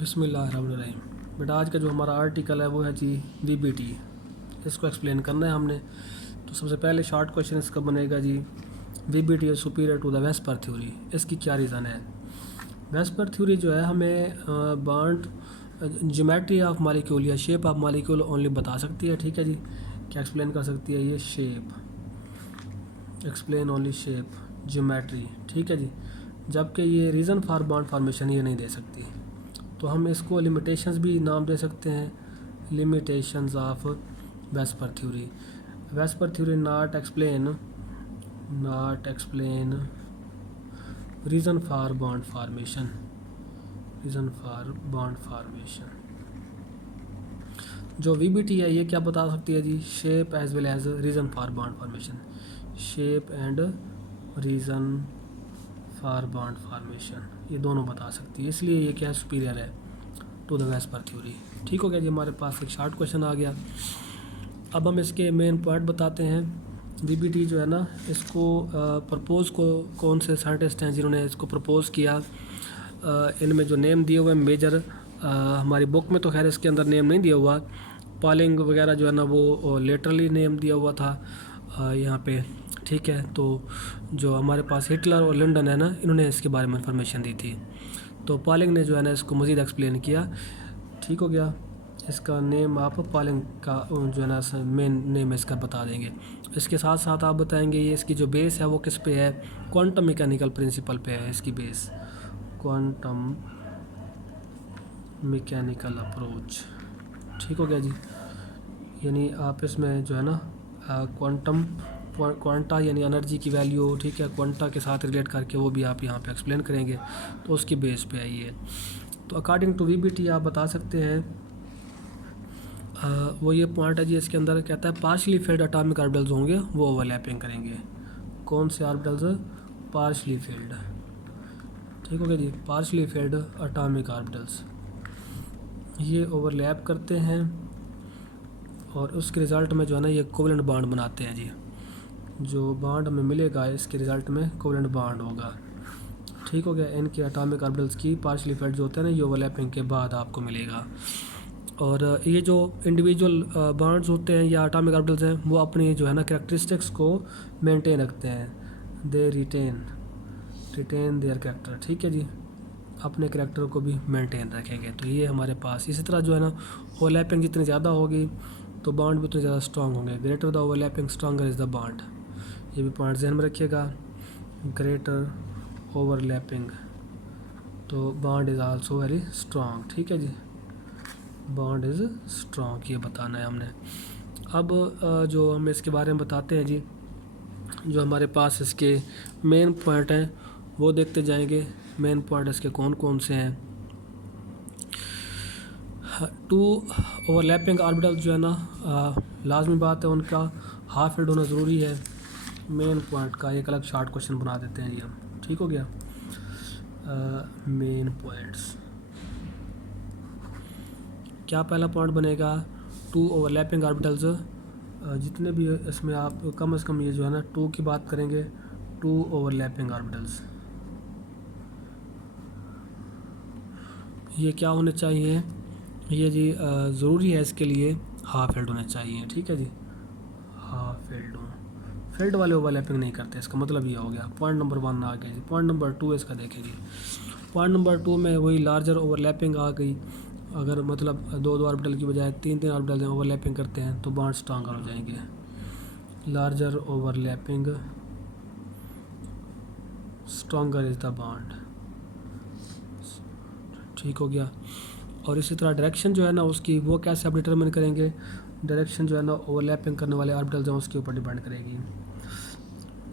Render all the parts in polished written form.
बिस्मिल्लाहिर्रहमानिर्रहीम। बेटा आज का जो हमारा आर्टिकल है वो है जी वीबीटी। इसको एक्सप्लेन करना है हमने। तो सबसे पहले शॉर्ट क्वेश्चन इसका बनेगा जी, VBT is superior to the VSEPR theory. इसकी क्या रीज़न है? वेस्पर थ्योरी जो है हमें बॉन्ड ज्योमेट्री ऑफ मालिक्यूल या शेप ऑफ मालिक्यूल ओनली बता सकती है। ठीक है जी, क्या एक्सप्लेन कर सकती है? ये shape, explain only shape, geometry. ठीक है जी, जबकि ये रीज़न फॉर बॉन्ड फॉर्मेशन ये नहीं दे सकती। तो हम इसको लिमिटेशंस भी नाम दे सकते हैं, limitations of VSEPR theory. VSEPR theory not explain reason for bond formation, reason for bond formation. जो वीबीटी है ये क्या बता सकती है जी? Shape as well as reason for bond formation, shape and reason for bond formation, ये दोनों बता सकती है। इसलिए ये क्या सुपीरियर है टू द वेस्पर थ्योरी। ठीक हो गया जी, हमारे पास एक शॉर्ट क्वेश्चन आ गया। अब हम इसके मेन पॉइंट बताते हैं। वीबीटी जो है ना, इसको प्रपोज को कौन से साइंटिस्ट हैं जिन्होंने इसको प्रपोज़ किया? इनमें जो नेम दिए हुए हैं मेजर, हमारी बुक में तो खैर इसके अंदर नेम नहीं दिया हुआ। पॉलिंग वगैरह जो है ना वो लेटरली नेम दिया हुआ था यहाँ पे। ठीक है, तो जो हमारे पास हिटलर और लिंडन है ना, इन्होंने इसके बारे में इंफॉर्मेशन दी थी। तो पॉलिंग ने जो है ना इसको मज़ीद एक्सप्लेन किया। ठीक हो गया, इसका नेम आप पॉलिंग का जो है ना मेन नेम इसका बता देंगे। इसके साथ साथ आप बताएंगे ये इसकी जो बेस है वो किस पे है? क्वांटम मैकेनिकल प्रिंसिपल पे है इसकी बेस, क्वांटम मैकेनिकल अप्रोच। ठीक हो गया जी, यानी आप इसमें जो है ना क्वांटम क्वांटा यानी एनर्जी की वैल्यू, ठीक है, क्वांटा के साथ रिलेट करके वो भी आप यहाँ पे एक्सप्लेन करेंगे। तो उसकी बेस पे आई है। तो अकॉर्डिंग टू वीबीटी आप बता सकते हैं वो ये पॉइंट है जी, इसके अंदर कहता है पार्शली फिल्ड एटॉमिक ऑर्बिटल्स होंगे वो ओवरलैपिंग करेंगे। कौन से ऑर्बिटल्स? Partially field. ठीक हो गया जी, पार्शली फिल्ड एटॉमिक ऑर्बिटल्स ये ओवरलैप करते हैं और उसके रिज़ल्ट में जो है ना ये कोवेलेंट बॉन्ड बनाते हैं जी। जो बॉन्ड हमें मिलेगा इसके रिज़ल्ट में कोवेलेंट बॉन्ड होगा। ठीक हो गया, इनके एटॉमिक ऑर्बिटल्स की पार्शली फिल्ड जो होते हैं ना ये ओवरलैपिंग के बाद आपको मिलेगा। और ये जो इंडिविजुअल बॉन्ड्स होते हैं या एटॉमिक ऑर्बिटल्स हैं वो अपनी जो है ना कैरेक्टरिस्टिक्स को मेंटेन रखते हैं। They retain their character. ठीक है जी, अपने कैरेक्टर को भी मेंटेन रखेंगे। तो ये हमारे पास इसी तरह जो है ना ओवरलैपिंग जितनी ज़्यादा होगी तो बॉन्ड भी उतने ज़्यादा स्ट्रॉन्ग होंगे। Greater the overlapping stronger is the bond. ये भी पॉइंट ध्यान में रखिएगा, ग्रेटर ओवरलैपिंग तो bond is also very strong. ठीक है जी, बॉन्ड इज़ स्ट्रॉन्ग, ये बताना है हमने। अब जो हम इसके बारे में बताते हैं जी, जो हमारे पास इसके मेन पॉइंट हैं वो देखते जाएंगे। मेन पॉइंट इसके कौन कौन से हैं? टू ओवरलैपिंग ऑर्बिटल्स जो है ना लाजमी बात है उनका हाफ फिल्ड होना ज़रूरी है। मेन पॉइंट का एक अलग शॉर्ट क्वेश्चन बना देते हैं जी हम। ठीक हो गया, मेन पॉइंट्स क्या पहला पॉइंट बनेगा? टू ओवरलैपिंग ऑर्बिटल्स, जितने भी इसमें आप कम से कम ये जो है ना टू की बात करेंगे, टू ओवरलैपिंग ऑर्बिटल्स ये क्या होने चाहिए? ये जी ज़रूरी है इसके लिए हाफ फिल्ड होने चाहिए। ठीक है जी, हाफ फिल्ड हो, फील्ड वाले ओवरलैपिंग नहीं करते, इसका मतलब ये हो गया। पॉइंट नंबर 1 आ गया जी। पॉइंट नंबर 2 इसका देखेंगे। पॉइंट नंबर 2 में वही लार्जर ओवरलैपिंग आ गई। अगर मतलब दो ऑर्बिटल की बजाय तीन ऑर्बिटल ओवरलैपिंग करते हैं तो बॉन्ड स्ट्रॉन्गर हो जाएंगे। Larger overlapping stronger is the bond. ठीक हो गया, और इसी तरह डायरेक्शन जो है ना उसकी वो कैसे आप डिटरमिन करेंगे? डायरेक्शन जो है ना ओवरलैपिंग करने वाले ऑर्बिटल्स हैं उसके ऊपर डिपेंड करेगी।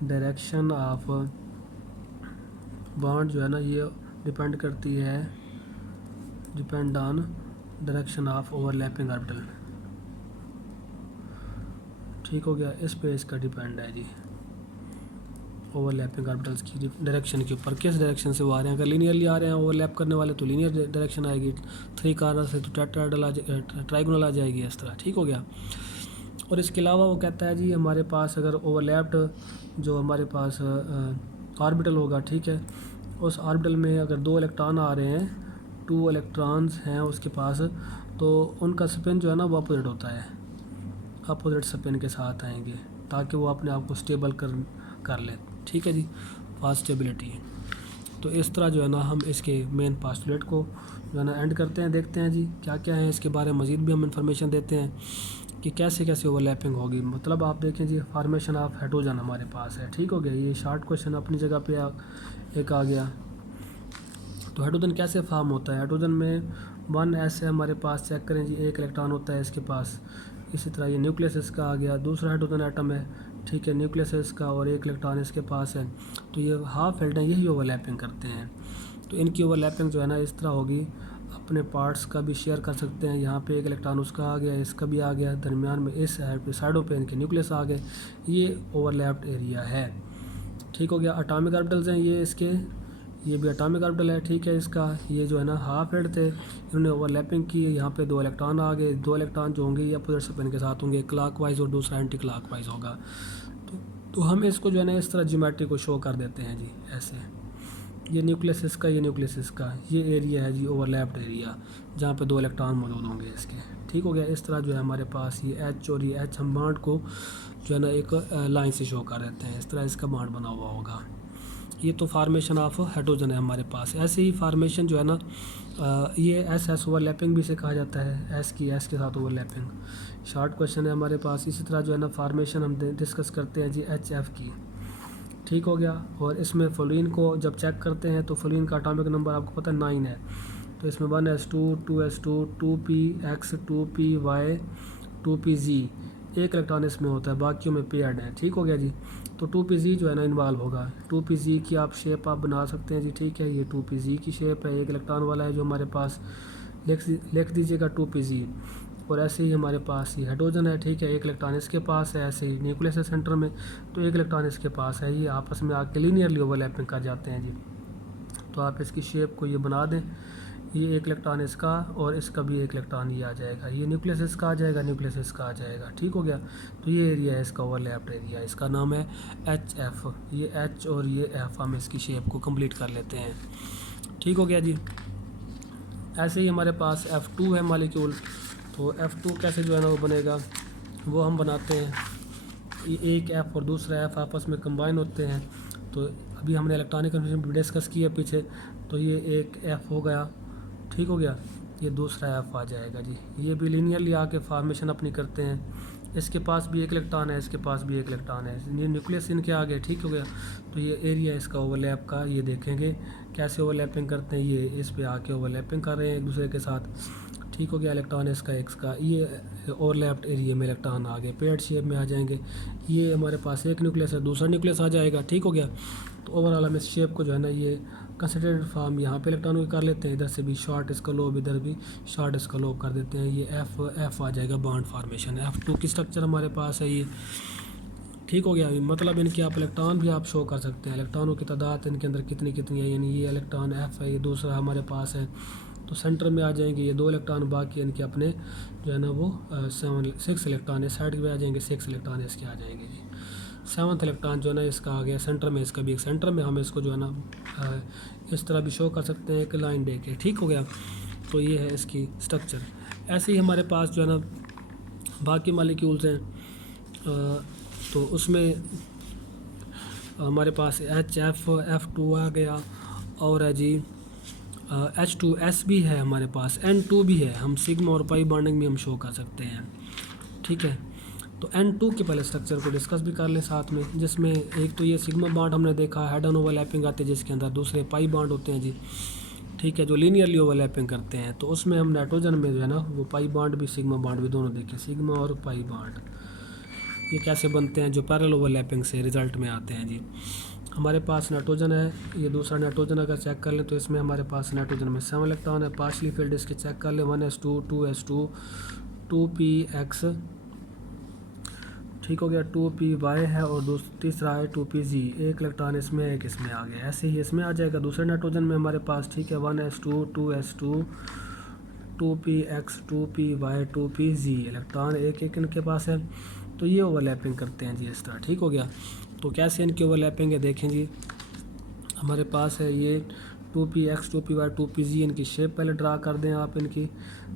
डायरेक्शन ऑफ बॉन्ड जो है ना ये डिपेंड करती है, depend on direction of overlapping orbital. ठीक हो गया, इस पे इसका डिपेंड है जी, ओवरलैपिंग ऑर्बिटल्स की डायरेक्शन के ऊपर, किस डायरेक्शन से वो आ रहे हैं। अगर लीनियरली आ रहे हैं ओवरलैप करने वाले तो लीनियर डायरेक्शन आएगी, थ्री कॉर्नर से तो ट्राइगोनल आ जाएगी इस तरह। ठीक हो गया, और इसके अलावा वो कहता है जी हमारे पास अगर ओवरलैप्ड जो हमारे पास ऑर्बिटल होगा, ठीक है, उस ऑर्बिटल में अगर 2 इलेक्ट्रॉन आ रहे हैं 2 इलेक्ट्रॉन्स हैं उसके पास, तो उनका स्पिन जो है ना वो अपोजिट होता है, अपोजिट स्पिन के साथ आएंगे ताकि वो अपने आप को स्टेबल कर ले। ठीक है जी, फास्ट स्टेबिलिटी। तो इस तरह जो है ना हम इसके मेन पास्टुलेट को जो है ना एंड करते हैं। देखते हैं जी क्या क्या है इसके बारे में, मज़ीद भी हम इंफॉर्मेशन देते हैं कि कैसे कैसे ओवरलैपिंग होगी। मतलब आप देखें जी, फार्मेशन ऑफ हाइड्रोजन हमारे पास है। ठीक हो गया, ये शॉर्ट क्वेश्चन अपनी जगह पे एक आ गया। तो हाइड्रोजन कैसे फार्म होता है? हाइड्रोजन में 1s है हमारे पास, चेक करें जी, एक इलेक्ट्रॉन होता है इसके पास। इसी तरह ये न्यूक्लियस इसका आ गया, दूसरा हाइड्रोजन एटम है, ठीक है, न्यूक्लियस है इसका और एक इलेक्ट्रॉन इसके पास है। तो ये हाफ फिल्ड हैं, यही ओवरलैपिंग करते हैं। तो इनकी ओवरलैपिंग जो है ना इस तरह होगी, अपने पार्ट्स का भी शेयर कर सकते हैं। यहाँ पे एक इलेक्ट्रॉन उसका आ गया, इसका भी आ गया, दरमियान में इस साइडों पे इनके न्यूक्लियस आ गए, ये ओवरलैप्ड एरिया है। ठीक हो गया। एटॉमिक ऑर्बिटल्स हैं ये इसके, ये भी एटॉमिक ऑर्बिटल है। ठीक है, इसका ये जो है ना हाफ हेड थे, इन्होंने ओवरलैपिंग की, यहाँ पे 2 इलेक्ट्रॉन आ गए। 2 इलेक्ट्रॉन जो होंगे ये अपोजिट स्पिन के साथ होंगे, क्लॉकवाइज और दूसरा एंटी क्लॉकवाइज होगा। तो हम इसको जो है ना इस तरह ज्योमेट्री को शो कर देते हैं जी, ऐसे। ये न्यूक्लियस इसका, ये न्यूक्लियस इसका, ये एरिया है जी ओवरलैप्ड एरिया, जहाँ पे 2 इलेक्ट्रॉन मौजूद होंगे इसके। ठीक हो गया। इस तरह जो है हमारे पास ये एच और ये एच, हम बॉन्ड को जो है ना एक लाइन से शो कर देते हैं, इस तरह इसका बॉन्ड बना हुआ होगा। ये तो फार्मेशन ऑफ हाइड्रोजन है हमारे पास। ऐसे ही फार्मेशन जो है ना ये एस ओवरलैपिंग भी से कहा जाता है, एस के साथ ओवरलैपिंग। शॉर्ट क्वेश्चन है हमारे पास। इसी तरह जो है ना फार्मेशन हम डिस्कस करते हैं जी एच एफ की। ठीक हो गया। और इसमें फ्लोरीन को जब चेक करते हैं तो फ्लोरीन का एटॉमिक नंबर आपको पता है 9 है। तो इसमें 1s2 2s2 2px 2py 2pz, एक इलेक्ट्रॉन इसमें होता है, बाकियों में पेयर्ड है। ठीक हो गया जी। तो 2pz जो है ना इन्वॉल्व होगा। 2pz की आप शेप आप बना सकते हैं जी। ठीक है, ये 2pz की शेप है, एक इलेक्ट्रॉन वाला है जो हमारे पास, लिख दीजिएगा 2pz। और ऐसे ही हमारे पास ये हाइड्रोजन है। ठीक है, एक इलेक्ट्रॉन इसके पास है, ऐसे ही न्यूक्लियस है सेंटर में, तो एक इलेक्ट्रॉन इसके पास है। ये आपस में आके लीनियरली ओवरलैपिंग कर जाते हैं जी। तो आप इसकी शेप को ये बना दें, ये एक इलेक्ट्रॉन इसका और इसका भी एक इलेक्ट्रॉन ये आ जाएगा, ये न्यूक्लियस इसका आ जाएगा, न्यूक्लियस इसका आ जाएगा। ठीक हो गया। तो ये एरिया है इसका ओवरलैप्ड एरिया, इसका नाम है एच एफ। ये एच और ये एफ, हम इसकी शेप को कंप्लीट कर लेते हैं। ठीक हो गया जी। ऐसे ही हमारे पास F2 है मॉलिक्यूल। तो F2 कैसे जो है ना वो बनेगा, वो हम बनाते हैं। ये एक F और दूसरा F आपस में कंबाइन होते हैं। तो अभी हमने इलेक्ट्रॉनिक कन्फर्मेशन भी डिस्कस किया पीछे, तो ये एक F हो गया। ठीक हो गया। ये दूसरा F आ जाएगा जी। ये भी लीनियरली आके फॉर्मेशन अपनी करते हैं। इसके पास भी एक इलेक्ट्रॉन है, इसके पास भी एक इलेक्ट्रॉन है, ये न्यूक्लियस इनके आगे। ठीक हो गया। तो ये एरिया इसका ओवरलैप का, ये देखेंगे कैसे ओवरलैपिंग करते हैं। ये इस पे आके ओवरलैपिंग कर रहे हैं एक दूसरे के साथ। ठीक हो गया। इलेक्ट्रॉन इसका एक्स का, ये ओवरलैप्ड एरिया में इलेक्ट्रॉन आ गए, पेयर्ड शेप में आ जाएंगे। ये हमारे पास एक न्यूक्लियस है, दूसरा न्यूक्लियस आ जाएगा। ठीक हो गया। तो ओवरऑल हम इस शेप को जो है ना ये कंसंट्रेटेड फॉर्म यहाँ पे इलेक्ट्रॉनों की कर लेते हैं, इधर से भी शॉर्ट इसका लोब, इधर भी शॉर्ट इसका लोब कर देते हैं। ये एफ आ जाएगा बॉन्ड फॉर्मेशन। F2 की स्ट्रक्चर हमारे पास है ये। ठीक हो गया। मतलब इनके आप इलेक्ट्रॉन भी आप शो कर सकते हैं, इलेक्ट्रॉनों की तादाद इनके अंदर कितनी कितनी है। यानी ये इलेक्ट्रॉन F है, ये दूसरा हमारे पास है, तो सेंटर में आ जाएंगे ये 2 इलेक्ट्रॉन, बाकी इनके अपने जो है ना वो 6 इलेक्ट्रॉन है, साइड पे आ जाएंगे 6 इलेक्ट्रॉन इसके आ जाएंगे जी। 7th इलेक्ट्रॉन जो है ना इसका आ गया सेंटर में, इसका भी एक सेंटर में, हम इसको जो है ना इस तरह भी शो कर सकते हैं एक लाइन दे के। ठीक हो गया। तो ये है इसकी स्ट्रक्चर। ऐसे ही हमारे पास जो है ना बाकी मॉलिक्यूल्स हैं, तो उसमें हमारे पास F2 आ गया, और है जी H2S भी है हमारे पास, N2 भी है। हम सिग्मा और पाई बॉन्डिंग भी हम शो कर सकते हैं। ठीक है। तो N2 के पहले स्ट्रक्चर को डिस्कस भी कर लें साथ में, जिसमें एक तो ये सिग्मा बॉन्ड हमने देखा, हेड ऑन ओवरलैपिंग आते हैं जिसके अंदर, दूसरे पाई बॉन्ड होते हैं जी। ठीक है, जो लीनियरली ओवरलैपिंग करते हैं। तो उसमें हम नाइट्रोजन में जो है ना वो पाई बॉन्ड भी सिग्मा बॉन्ड भी दोनों देखें, सिग्मा और पाई बॉन्ड ये कैसे बनते हैं, जो पैरेलल ओवरलैपिंग से रिजल्ट में आते हैं जी। हमारे पास नाइट्रोजन है, ये दूसरा नाइट्रोजन अगर चेक कर लें तो इसमें हमारे पास नाइट्रोजन में 7 इलेक्ट्रॉन है, पार्शली फिल्ड इसके चेक कर लें 1s2 2s2 2px। ठीक हो गया। 2py है और तीसरा है 2pz, एक इलेक्ट्रॉन इसमें एक इसमें आ गया। ऐसे ही इसमें आ जाएगा दूसरे नाइट्रोजन में हमारे पास। ठीक है, 1s2 2s2 2px 2py 2pz, electron एक एक इनके पास है। तो ये ओवरलैपिंग करते हैं जी इस तरह। ठीक हो गया। तो कैसे इनकी ओवरलैपिंग है देखें जी। हमारे पास है ये 2p(x), 2p(y), 2p(z) इनकी शेप पहले ड्रा कर दें आप इनकी,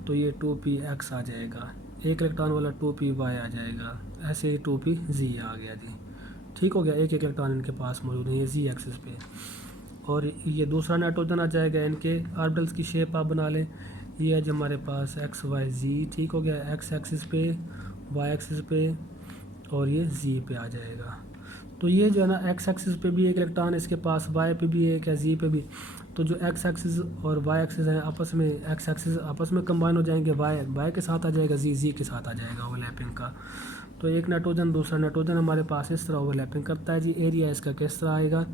तो ये 2p(x) आ जाएगा, एक इलेक्ट्रॉन वाला 2p(y) आ जाएगा, ऐसे ही 2p(z) आ गया जी। ठीक हो गया, एक एक इलेक्ट्रॉन इनके पास मौजूद है ये z एक्सिस पे। और ये दूसरा नाइट्रोजन आ जाएगा, इनके ऑर्बिटल्स की शेप आप बना लें, ये है जो हमारे पास एक्स वाई जी। ठीक हो गया, एक्स एक्सिस पे, वाई एक्सिस पे, और ये जी पे आ जाएगा। तो ये जो है ना एक्स एक्सिस पे भी एक इलेक्ट्रॉन इसके पास, वाई पे भी एक है, जी पे भी। तो जो एक्स एक्सिस और वाई एक्सिस है आपस में, एक्स एक्सिस आपस में कंबाइन हो जाएंगे, वाई के साथ आ जाएगा, जी के साथ आ जाएगा ओवरलैपिंग का। तो एक नाइट्रोजन दूसरा नाइट्रोजन हमारे पास इस तरह ओवरलैपिंग करता है जी। एरिया इसका किस तरह आएगा,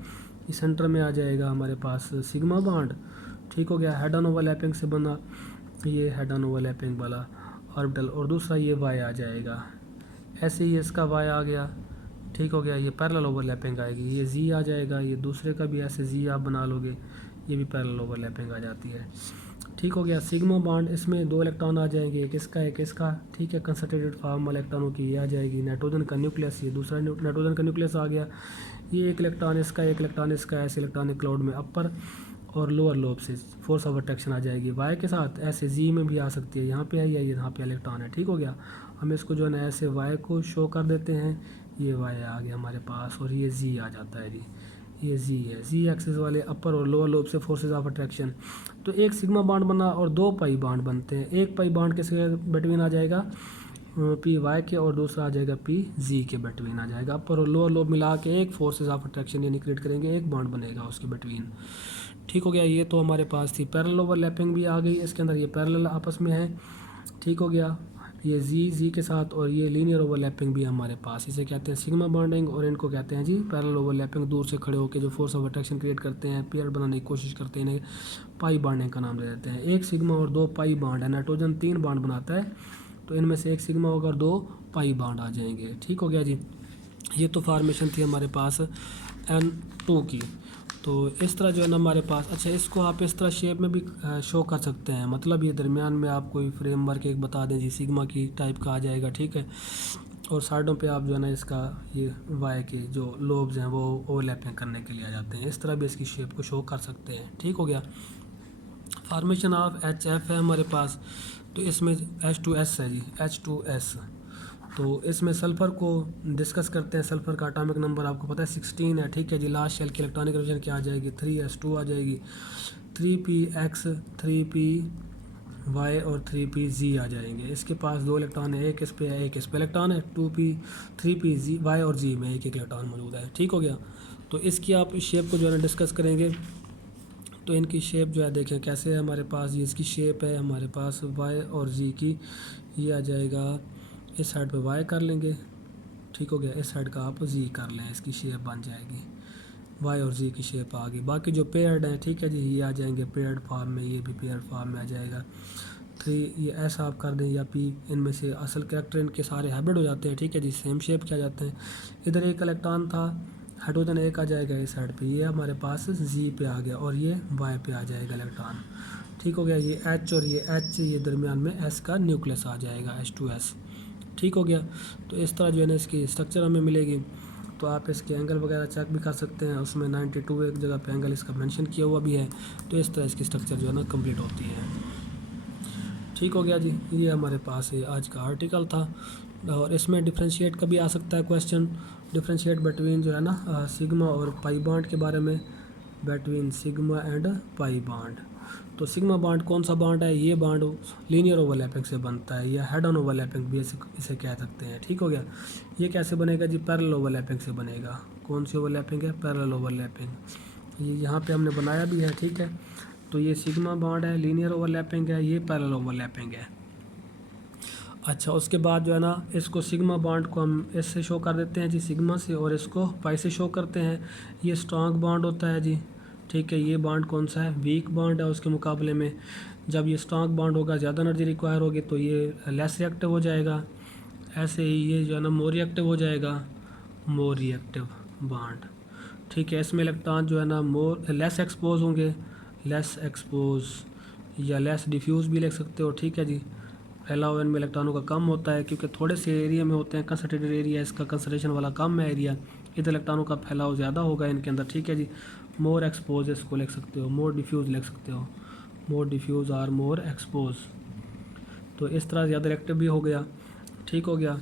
इस सेंटर में आ जाएगा हमारे पास सिग्मा बॉन्ड। ठीक हो गया, हेड ऑन ओवरलैपिंग से बना ये हेड ऑन ओवरलैपिंग वाला ऑर्बिटल, और दूसरा ये वाई आ जाएगा, ऐसे ही इसका वाई आ गया। ठीक हो गया, ये पैरेलल ओवरलैपिंग आएगी, ये जी आ जाएगा, ये दूसरे का भी ऐसे जी आप बना लोगे, ये भी पैरेलल ओवरलैपिंग आ जाती है। ठीक हो गया, सिग्मा बॉन्ड इसमें 2 इलेक्ट्रॉन आ जाएंगे, एक इसका। ठीक है, कंसंट्रेटेड फॉर्म वाले इलेक्ट्रॉनों की ये आ जाएगी, नाइट्रोजन का न्यूक्लियस, ये दूसरा नाइट्रोजन का न्यूक्लियस आ गया, ये एक इलेक्ट्रॉन इसका, एक इलेक्ट्रॉन इसका, ऐसे इलेक्ट्रॉनिक क्लाउड में अपर और लोअर लोब से फोर्स ऑफ अट्रैक्शन आ जाएगी वाई के साथ, ऐसे जी में भी आ सकती है, यहाँ पे है या यहाँ पे इलेक्ट्रॉन है। ठीक हो गया, हम इसको जो है ना ऐसे वाई को शो कर देते हैं, ये वाई आ गया हमारे पास, और ये जी आ जाता है जी, ये जी है, जी एक्सिस वाले अपर और लोअर लोब से फोर्सेज ऑफ अट्रैक्शन। तो एक सिग्मा बॉन्ड बना और 2 पाई बॉन्ड बनते हैं, एक पाई बॉन्ड किसके बिटवीन आ जाएगा, पी वाई के, और दूसरा आ जाएगा पी जी के बिटवीन आ जाएगा, अपर और लोअर लोब मिला के एक फोर्सेज ऑफ अट्रैक्शन यानी क्रिएट करेंगे, एक बॉन्ड बनेगा उसके बिटवीन। ठीक हो गया, ये तो हमारे पास थी पैरेलल ओवरलैपिंग भी आ गई इसके अंदर, ये पैरेलल आपस में है। ठीक हो गया, ये जी के साथ, और ये लीनियर ओवरलैपिंग भी हमारे पास, इसे कहते हैं सिग्मा बॉन्डिंग, और इनको कहते हैं जी पैरेलल ओवरलैपिंग। दूर से खड़े होकर जो फोर्स ऑफ अट्रैक्शन क्रिएट करते हैं, पेयर बनाने की कोशिश करते हैं, इन्हें पाई बॉन्डिंग का नाम दे देते हैं। एक सिग्मा और 2 पाई बॉन्ड है, नाइट्रोजन 3 बॉन्ड बनाता है, तो इनमें से एक सिग्मा होगा और 2 पाई बॉन्ड आ जाएंगे। ठीक हो गया जी, ये तो फार्मेशन थी हमारे पास N2 की। तो इस तरह जो है ना हमारे पास, अच्छा इसको आप इस तरह शेप में भी शो कर सकते हैं, मतलब ये दरमियान में आप कोई फ्रेमवर्क एक बता दें जी, सिग्मा की टाइप का आ जाएगा। ठीक है, और साइडों पे आप जो है ना इसका ये वाई के जो लोब्स हैं वो ओवरलैपिंग करने के लिए आ जाते हैं, इस तरह भी इसकी शेप को शो कर सकते हैं। ठीक हो गया, फार्मेशन ऑफ HF है हमारे पास, तो इसमें H2S है जी, H2S। तो इसमें सल्फ़र को डिस्कस करते हैं, सल्फ़र का एटॉमिक नंबर आपको पता है 16 है। ठीक है जी, लास्ट शेल की इलेक्ट्रॉनिक रोटेशन क्या आ जाएगी, 3s2 आ जाएगी, 3px, 3py और 3pz आ जाएंगे। इसके पास 2 इलेक्ट्रॉन है, एक इस पे है, एक इस पे इलेक्ट्रॉन है, 2p 3pz y और z में एक एक इलेक्ट्रॉन मौजूद है। ठीक हो गया, तो इसकी आप शेप को जो है ना डिस्कस करेंगे। तो इनकी शेप जो है देखें कैसे है हमारे पास, ये इसकी शेप है हमारे पास y और z की, ये आ जाएगा इस साइड पे y कर लेंगे। ठीक हो गया, इस साइड का आप z कर लें, इसकी शेप बन जाएगी, y और z की शेप आ गई। बाकी जो पेयर्ड हैं, ठीक है जी, ये आ जाएंगे पेयर्ड फॉर्म में, ये भी पेयर्ड फॉर्म में आ जाएगा। 3 ये ऐसा आप कर दें, या p, इनमें से असल कैरेक्टर इनके सारे हाइब्रिड हो जाते हैं। ठीक है जी, सेम शेप के आ जाते हैं। इधर एक इलेक्ट्रॉन था, हाइड्रोजन एक आ जाएगा इस साइड पे, ये हमारे पास जी पे आ गया, और ये वाई पे आ जाएगा इलेक्ट्रॉन। ठीक हो गया, ये एच और ये एच, ये दरमियान में एस का न्यूक्लियस आ जाएगा, H2S। ठीक हो गया, तो इस तरह जो है ना इसकी स्ट्रक्चर हमें मिलेगी। तो आप इसके एंगल वगैरह चेक भी कर सकते हैं, उसमें 92 एक जगह पे एंगल इसका मेंशन किया हुआ भी है। तो इस तरह इसकी स्ट्रक्चर जो है ना कंप्लीट होती है। ठीक हो गया जी, ये हमारे पास ये आज का आर्टिकल था, और इसमें डिफ्रेंशिएट का भी आ सकता है क्वेश्चन, डिफ्रेंशिएट बिटवीन जो है ना सिग्मा और पाई बॉन्ड के बारे में, between sigma and pi bond. तो सिग्मा बॉन्ड कौन सा बॉन्ड है, ये बॉन्ड लीनियर ओवरलैपिंग से बनता है, या हेड ऑन ओवरलैपिंग भी इसे कह सकते हैं। ठीक हो गया, ये कैसे बनेगा जी, पैरेलल ओवरलैपिंग से बनेगा। कौन सी ओवरलैपिंग है, पैरेलल ओवरलैपिंग, ये यहाँ पे हमने बनाया भी है। ठीक है, तो ये सिग्मा बॉन्ड है, लीनियर ओवरलैपिंग है, ये पैरेलल ओवरलैपिंग है। अच्छा, उसके बाद जो है ना इसको सिग्मा बॉन्ड को हम इससे शो कर देते हैं जी, सिग्मा से, और इसको पाई से शो करते हैं। ये स्ट्रॉन्ग बॉन्ड होता है जी। ठीक है, ये बॉन्ड कौन सा है, वीक बॉन्ड है उसके मुकाबले में। जब ये स्ट्रॉन्ग बॉन्ड होगा, ज़्यादा एनर्जी रिक्वायर होगी, तो ये लेस रिएक्टिव हो जाएगा। ऐसे ही ये जो है ना मोर रिएक्टिव हो जाएगा, मोर रिएक्टिव बॉन्ड। ठीक है, इसमें इलेक्ट्रॉन जो है ना लेस एक्सपोज होंगे, लेस एक्सपोज या लेस डिफ्यूज़ भी लिख सकते हो। ठीक है जी, फैलाव इनमें इलेक्ट्रॉनों का कम होता है, क्योंकि थोड़े से एरिया में होते हैं, कंसंट्रेटेड एरिया, इसका कंसंट्रेशन वाला कम है एरिया, इधर इलेक्ट्रॉनों का फैलाव ज़्यादा होगा इनके अंदर। ठीक है जी, मोर एक्सपोज इसको लिख सकते हो, मोर डिफ्यूज़ लिख सकते हो, मोर डिफ्यूज़ आर मोर एक्सपोज। तो इस तरह ज़्यादा रिएक्टिव भी हो गया, ठीक हो गया।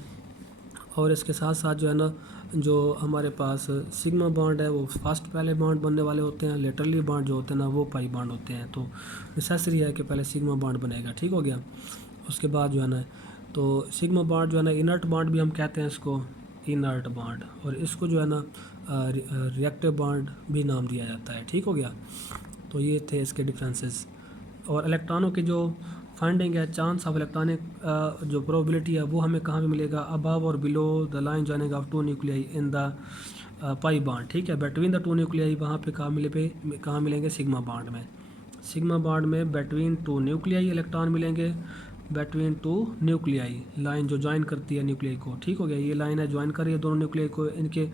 और इसके साथ साथ जो है ना, जो हमारे पास सिग्मा बॉन्ड है वो फर्स्ट पहले बॉन्ड बनने वाले होते हैं, लेटरली बॉन्ड जो होते हैं ना वो पाई बॉन्ड होते हैं। तो नेसेसरी है कि पहले सिग्मा बॉन्ड बनेगा, ठीक हो गया। उसके बाद जो है ना, तो सिग्मा बॉन्ड जो है ना, इनर्ट बॉन्ड भी हम कहते हैं इसको, इनर्ट बॉन्ड, और इसको जो है ना रिएक्टिव बॉन्ड भी नाम दिया जाता है, ठीक हो गया। तो ये थे इसके डिफरेंसेस। और इलेक्ट्रॉनों की जो फाइंडिंग है, चांस ऑफ इलेक्ट्रॉनिक जो प्रोबेबिलिटी है वो हमें कहाँ पे मिलेगा, अबव और below the line joining of two nuclei in the pi bond, ठीक है। बिटवीन द टू न्यूक्लियाई वहाँ पे कहाँ मिलेंगे, सिग्मा बॉन्ड में। सिग्मा बॉन्ड में बिटवीन टू न्यूक्लियाई इलेक्ट्रॉन मिलेंगे, बिटवीन टू न्यूक्लियाई लाइन जो ज्वाइन करती है न्यूक्लियाई को, ठीक हो गया। ये लाइन है ज्वाइन कर रही है दोनों न्यूक्लियाई को, इनके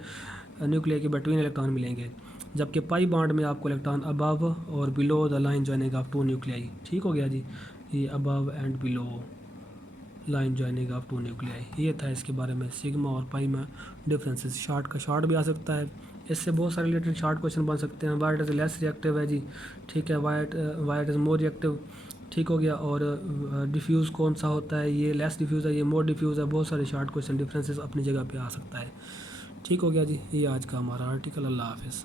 न्यूक्लियाई के बिटवीन इलेक्ट्रॉन मिलेंगे। जबकि पाई बॉन्ड में आपको इलेक्ट्रॉन अबव और below the line joining of two nuclei, ठीक हो गया जी। ये above and below line joining of two nuclei, ये था इसके बारे में सिग्मा और पाई में डिफरेंसेस। शार्ट का शार्ट भी आ सकता है, इससे बहुत सारे रिलेटेड शार्ट क्वेश्चन बन सकते हैं। Why it is less reactive है जी, ठीक है, why it is more reactive, ठीक हो गया। और डिफ्यूज़ कौन सा होता है, ये लेस डिफ्यूज़ है, ये मोर डिफ्यूज़ है। बहुत सारे शार्ट क्वेश्चन डिफरेंसेस अपनी जगह पे आ सकता है, ठीक हो गया जी। ये आज का हमारा आर्टिकल। अल्लाह हाफिज़।